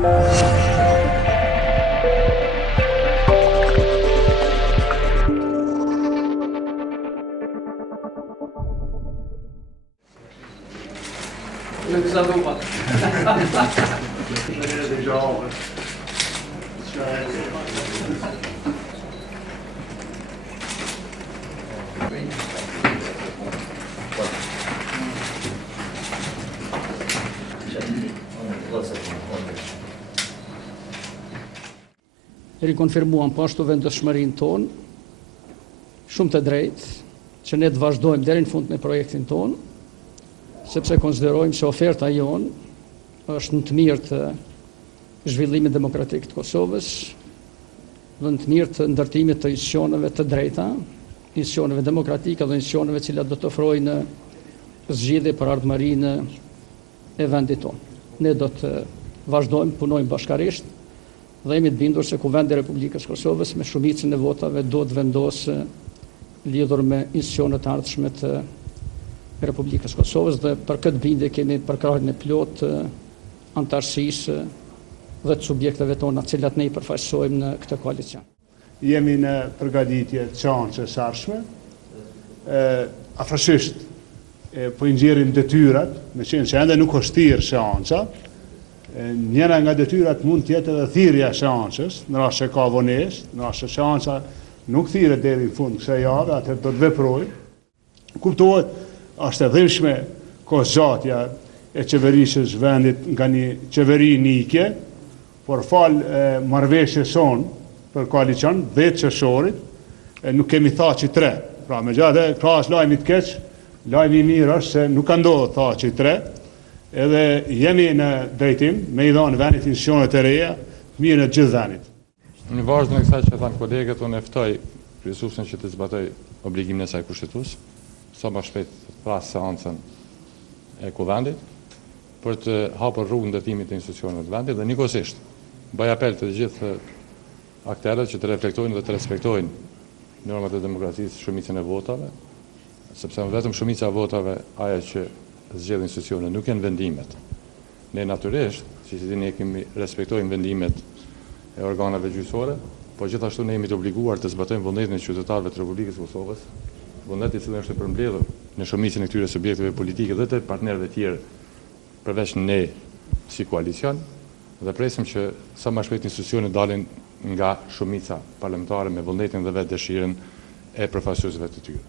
Nuk sa dhupa. Rikonfirmuam po ashtu vendosmërinë tonë, shumë të drejtë, që ne të vazhdojmë deri në fund me projektin tonë, sepse konsiderojmë se oferta jonë është në të mirë të zhvillimit demokratik të Kosovës, dhe në të mirë të ndërtimit të institucioneve të drejta, institucioneve demokratike dhe institucioneve cilat do të ofrojnë zgjidhje për ardhmërinë e vendit tonë. Ne do të vazhdojmë, punojmë bashkarisht, dhe jemi të bindur se Kuvendi i Republikës Kosovës me shumicën e votave do të vendosë lidhur me institucionet e ardhshme të Republikës Kosovës, dhe për këtë bindje kemi përkrahjen e plotë antarësisë dhe të subjekteve tona të cilat ne i përfaqësojmë në këtë koalicion. Jemi në përgatitje të seancës së ardhshme. Afërsisht po i nxjerrim detyrat, meqenëse ende nuk është thirrë seanca. Njëra nga detyrat mund të jetë edhe thirrja e seancës, në rast se ka vonesë, në rast se seanca nuk thirret deri në fund kësaj jave, atëherë do të veprojmë. Kuptohet, është e dhimbshme kohëzgjatja e qeverisjes vendit nga një qeveri nikje, por fal marrëveshjes son për koalicion 10 qershorit, nuk kemi thaçi 3. Pra megjithatë, krahas lajmit të keq, lajmi i mirë është se nuk ka ndodhur thaçi 3. Edhe jemi në drejtim me i dhënë vendit institucionet e reja, mirë në gjithë vendit. Në vazhdim të kësaj që thanë kolegët, unë e ftoj kryesuesin që të zbatoj obligimin e saj kushtetues, sa më shpejt të pras seancën e Kuvendit, për të hapur rrugën ndërtimit të institucioneve të vendit dhe njëkohësisht bëj apel të gjithë aktorët që të reflektojnë dhe të respektojnë normat e demokracisë, shumicën e votave, sepse vetëm shumica e votave ajo që zgjedh institucionet nuk janë vendimet. Ne natyrisht, siç dini, kemi respektojmë vendimet e organeve gjyqësore, por gjithashtu ne jemi të obliguar të zbatojmë vullnetin e qytetarëve të Republikës së Kosovës, vullnet i cili është i përmbledhur në shumicën e këtyre subjekteve politike dhe të partnerëve të tjerë përveç ne si koalicion, dhe presim që sa më shpejt institucionet dalin nga shumica parlamentare me vullnetin dhe vetë dëshirën e përfaqësuesve të tyre.